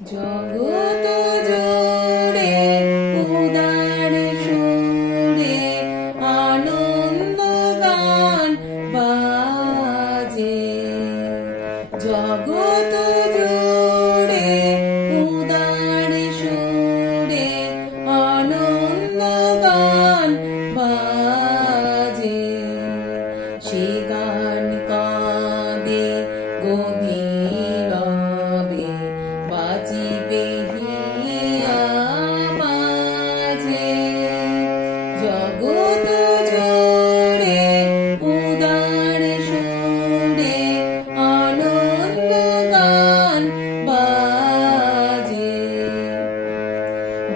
জগৎ জুড়ে উদার সুরে আনন্দ গান বাজে। জগৎ জুড়ে উদার সুরে আনন্দ গান বাজে। সে গান কাঁদে গভীরবে বাজিবে হিয়া মাঝে। জগৎ জুড়ে উদার সুরে আনন্দ গান বাজে।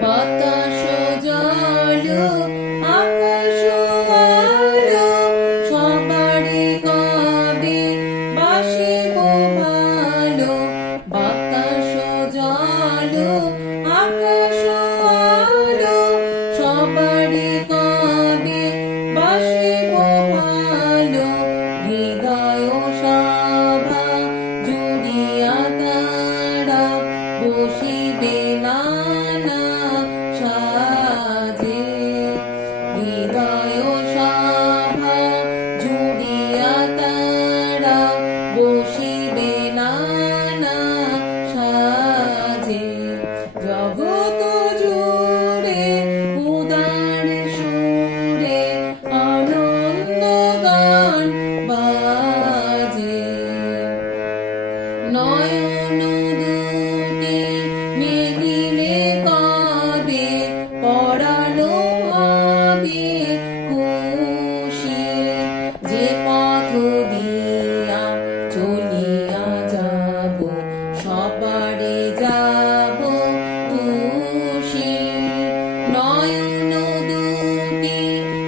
বাতাস জল আকাশ আলো সবারই কবে বাসিব ভালো। বাতাস জল আকাশ আলো সবারই কবে বাসিব ভালো। হৃদয় সভা জুড়িয়া তারা বসিবে নানা সাজে। হৃদয় সভা জুড়িয়া তারা বসিবে নানা সাজে। জগৎ জুড়ে উদার সুরে আনন্দ গান বাজে। নয়ন দুটি মেলিলে কবে পরানো হবে খুশি। যে পথ দিয়া চলিয়া যাব সবারে যাব খুশি। নয়ন দুটি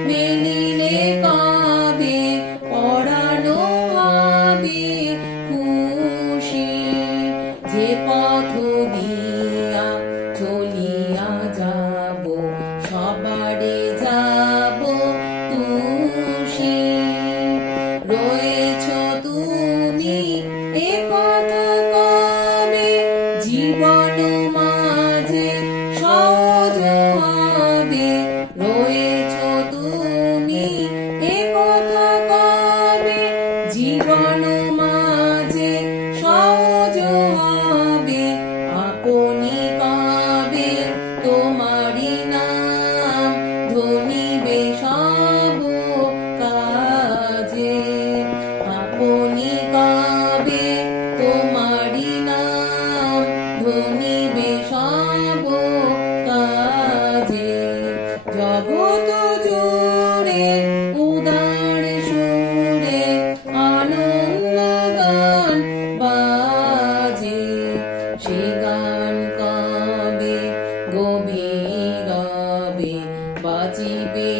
মেলিলে কবে পরানো হবে খুশি। যে পথ দিয়া চলিয়া যাব সবারে যাব খুশি। রয়েছ তুমি এ কথা কবে জীবন মাঝে সহজ হবে। রয়েছ তুমি এ কথা কবে জীবন মাঝে সহজ হবে। আপনি কবে তোমারি নাম ধনিবে সব কাজে। আপনি কবে তোমারি নাম ধনিবে সব কাজে। জগৎ জুড়ে উদার সুরে আনন্দ গান বাজে। সে গান কবে গভীরবে বাজিবে